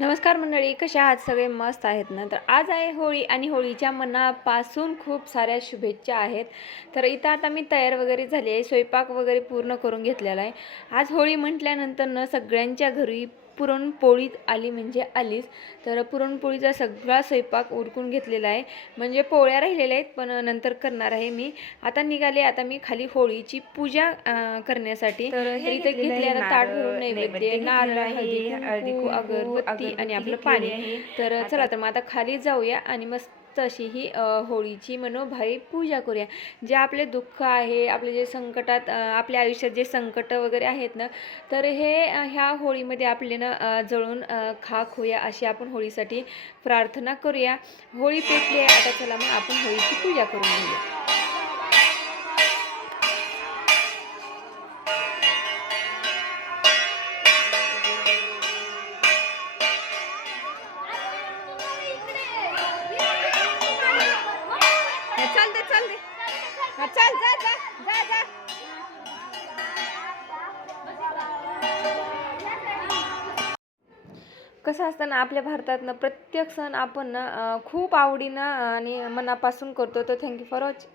नमस्कार मंडळी, कशा आहात? सगळे मस्त आहेत ना? तर आज आहे होळी आणि होळीच्या मनापासून खूप साऱ्या शुभेच्छा आहेत. तर इथं आता मी तयार वगैरे झाली आहे, स्वयंपाक वगैरे पूर्ण करून घेतलेला आहे. आज होळी म्हटल्यानंतर ना सगळ्यांच्या घरी पुरणपोळी आली म्हणजे आलीच. तर पुरणपोळीचा सगळा स्वयंपाक उरकून घेतलेला आहे, म्हणजे पोळ्या राहिलेल्या आहेत पण नंतर करणार आहे मी. आता निघाले, आता मी खाली होळीची पूजा करण्यासाठी. तर इथे घेतले आता ताट भरून नैवेद्य, नारळ, हळदी कुंकू, अगरबत्ती आणि आपलं पाणी. तर चला, तर मग आता खाली जाऊया आणि मस्त अशी ही होळीची मनोभावी पूजा करूया. जे आपले दुःख आहे, आपले जे संकटात आपल्या आयुष्यात जे संकट वगैरे आहेत ना, तर हे ह्या होळीमध्ये आपले ना जळून खाक होऊया अशी आपण होळीसाठी प्रार्थना करूया. होळी पेटली आहे, आता चला मग आपण होळीची पूजा करून घेऊया. चल दे चल दे चल जा जा जा जा. कसं असतं ना, आपल्या भारतात ना प्रत्येक सण आपण ना खूप आवडीनं आणि मनापासून करतो. तर थँक्यू फॉर वॉच.